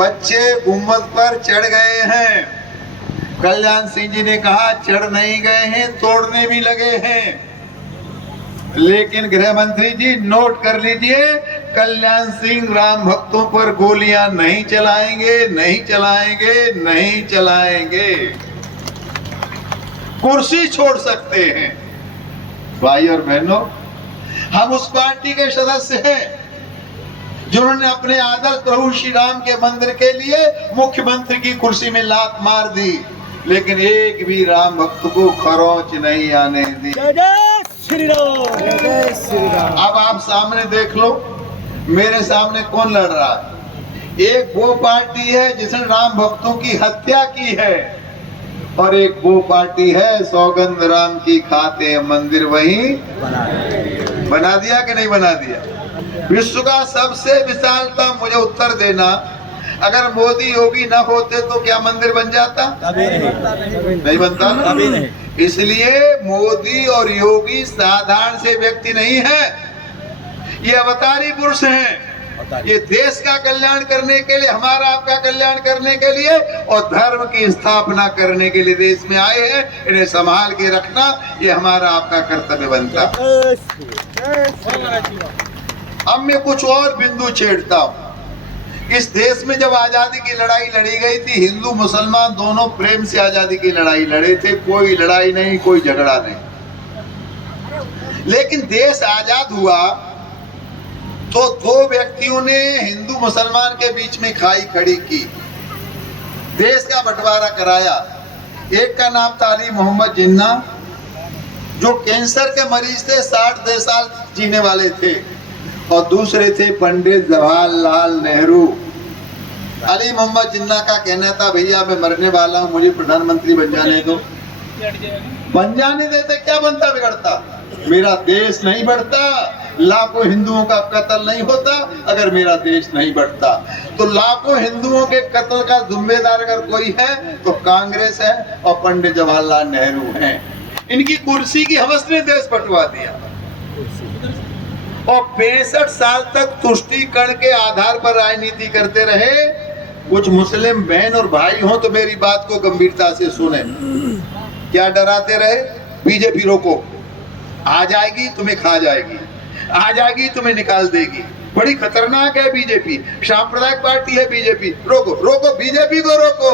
बच्चे गुम्बद पर चढ़ गए हैं। कल्याण सिंह जी ने कहा चढ़ नहीं गए हैं, तोड़ने भी लगे हैं। लेकिन गृह मंत्री जी नोट कर लीजिए, कल्याण सिंह राम भक्तों पर गोलियां नहीं चलाएंगे, नहीं चलाएंगे, नहीं चलाएंगे। कुर्सी छोड़ सकते हैं। भाई और बहनों, हम उस पार्टी के सदस्य हैं जिन्होंने अपने आदर्श प्रभु श्री राम के मंदिर के लिए मुख्यमंत्री की कुर्सी में लात मार दी, लेकिन एक भी राम भक्त को खरोंच नहीं आने दी। जय श्री राम, जय श्री राम। अब आप सामने देख लो, मेरे सामने कौन लड़ रहा है। एक वो पार्टी है जिसने राम भक्तों की हत्या की है, और एक वो पार्टी है सौगंध राम की खाते मंदिर वही बना दिया कि नहीं बना दिया। विश्व का सबसे विशालता, मुझे उत्तर देना, अगर मोदी योगी न होते तो क्या मंदिर बन जाता? नहीं बनता ना। इसलिए मोदी और योगी साधारण से व्यक्ति नहीं है, ये अवतारी पुरुष हैं। ये देश का कल्याण करने के लिए, हमारा आपका कल्याण करने के लिए और धर्म की स्थापना करने के लिए देश में आए हैं। इन्हें संभाल के रखना ये हमारा आपका कर्तव्य बनता। अब मैं कुछ और बिंदु छेड़ता हूँ। इस देश में जब आजादी की लड़ाई लड़ी गई थी, हिंदू मुसलमान दोनों प्रेम से आजादी की लड़ाई लड़े थे। कोई लड़ाई नहीं, कोई झगड़ा नहीं। लेकिन देश आजाद हुआ तो दो व्यक्तियों ने हिंदू मुसलमान के बीच में खाई खड़ी की, देश का बंटवारा कराया। एक का नाम था अली मोहम्मद जिन्ना, जो कैंसर के मरीज थे, 60 साल जीने वाले थे, और दूसरे थे पंडित जवाहरलाल नेहरू। अली मोहम्मद जिन्ना का कहना था, भैया मैं मरने वाला हूँ, मुझे प्रधानमंत्री बन जाने दो। बन जाने देते क्या बनता बिगड़ता, मेरा देश नहीं बढ़ता, लाखों हिंदुओं का कत्ल नहीं होता अगर मेरा देश नहीं बढ़ता। तो लाखों हिंदुओं के कत्ल का जिम्मेदार अगर कोई है तो कांग्रेस है और पंडित जवाहरलाल नेहरू हैं। इनकी कुर्सी की हवस ने देश बंटवा दिया, और 65 साल तक तुष्टीकरण के आधार पर राजनीति करते रहे। कुछ मुस्लिम बहन और भाई हो तो मेरी बात को गंभीरता से सुने। क्या डराते रहे, बीजेपी रोको, आ जाएगी तुम्हें खा जाएगी, आ जाएगी तुम्हें निकाल देगी, बड़ी खतरनाक है बीजेपी, सांप्रदायिक पार्टी है बीजेपी, रोको रोको बीजेपी को रोको।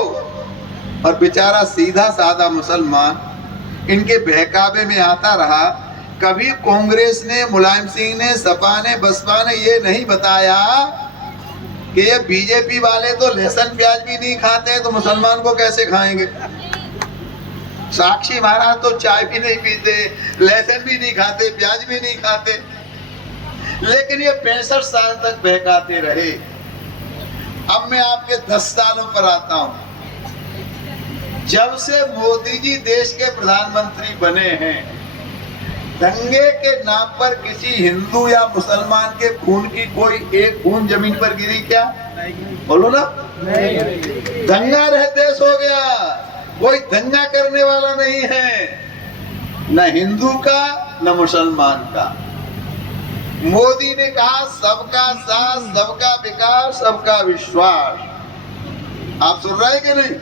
और बेचारा सीधा साधा मुसलमान इनके बहकावे में आता रहा। कभी कांग्रेस ने, मुलायम सिंह ने, सपा ने, बसपा ने ये नहीं बताया कि ये बीजेपी वाले तो लहसुन प्याज भी नहीं खाते, तो मुसलमान को कैसे खाएंगे। साक्षी महाराज तो चाय भी नहीं पीते, लहसुन भी नहीं खाते, प्याज भी नहीं खाते, लेकिन ये 65 साल तक बहकाते रहे। अब मैं आपके 10 सालों पर आता हूं। जब से मोदी जी देश के प्रधानमंत्री बने हैं, दंगे के नाम पर किसी हिंदू या मुसलमान के खून की कोई एक बूंद जमीन पर गिरी क्या? बोलो ना, दंगा रह देश हो गया। कोई दंगा करने वाला नहीं है, न हिंदू का न मुसलमान का। मोदी ने कहा सबका साथ, सबका विकास, सबका विश्वास। आप सुन रहे हैं कि नहीं?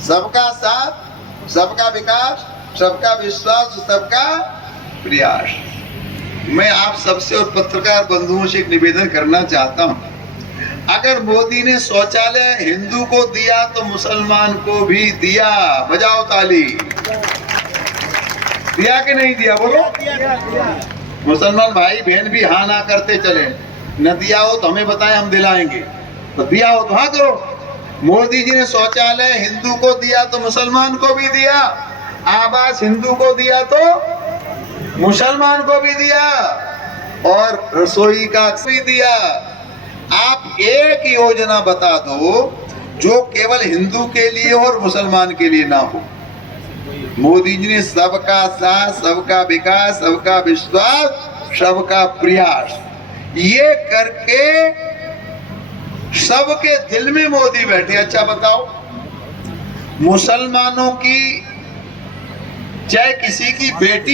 सबका साथ, सबका विकास, सबका विश्वास, सबका प्रयास। मैं आप सबसे और पत्रकार बंधुओं से एक निवेदन करना चाहता हूं, अगर मोदी ने शौचालय हिंदू को दिया तो मुसलमान को भी दिया। बजाओ ताली। दिया कि नहीं दिया? बोलो। मुसलमान भाई बहन भी हाँ ना करते चले, न दिया हो तो हमें बताएं, हम दिलाएंगे। तो दिया हो तो हाँ करो। मोदी जी ने शौचालय हिंदू को दिया तो मुसलमान को भी दिया, आवास हिंदू को दिया तो मुसलमान को भी दिया, और रसोई का भी दिया। आप एक योजना बता दो जो केवल हिंदू के लिए और मुसलमान के लिए ना हो। मोदी जी ने सबका साथ, सबका विकास, सबका विश्वास, सबका प्रयास, ये करके सबके दिल में मोदी बैठे। अच्छा बताओ, मुसलमानों की चाहे किसी की बेटी